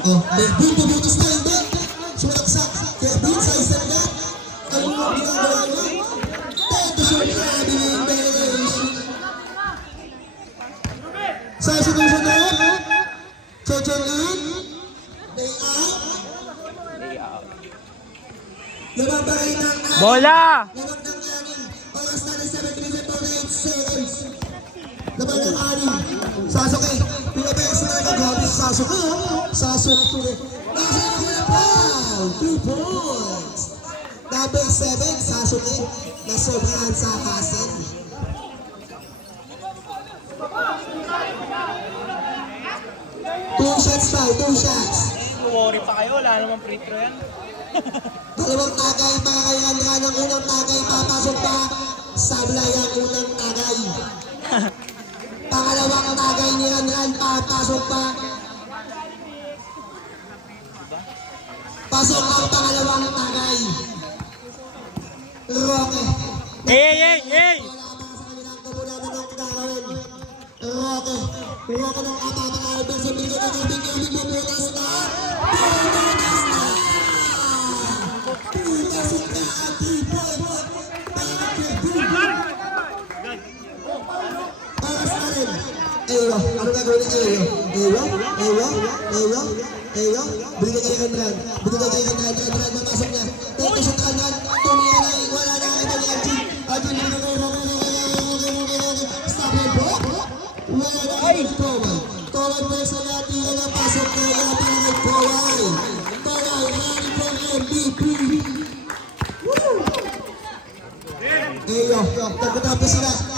Oh, Melvin, pubutos na hindi. Sumaksak. Kevin sa isang gat. Ano mo ginagawa niya? Tento siya niya. Abiling Beres. Sa sunod-sunod. Chechon-in. Lay out. Labang baray ng Bola! labang ng aning. Oras na 7 minutes and 8 seconds. Labang ng aning. Sasuke. Pinapayas na nagagawa sa Sasuke. Sasuke. Nasa na foul. 2 points. Number 7, Sasuke. Nasobrahan sa Hasen. Two shots pa, 2 shots. Worry pa kayo, wala namang free throw yan. Dalawang tagay para kay Andran. Ang unang tagay papasok pa. Sablay ang unang tagay. Pangalawang tagay ni Andran papasok pa. Pasok ang pangalawang tagay. Roque. Hey! Wala pa sa kanilang kabunanan ng gagawin. Roque. Roque ng apatang albert sa bigay ng ibig yung bubutas na. Bubutas na! Pinasok na ang 3 points. Oras na rin. Eyo. Ano gagawin ni Eyo? Eyo. Binigay kay Andran. Andran mamasok niya. Tento siya sa Andran. Tumira na eh. Wala na kayo ni Archie. Archie binigay kay Roque. Stop and block. Wala na kayo ni Powell. Powell pa sa natira na pasok kaya para kay Powell. Powell, running for MVP. Eyo. Tapos sila.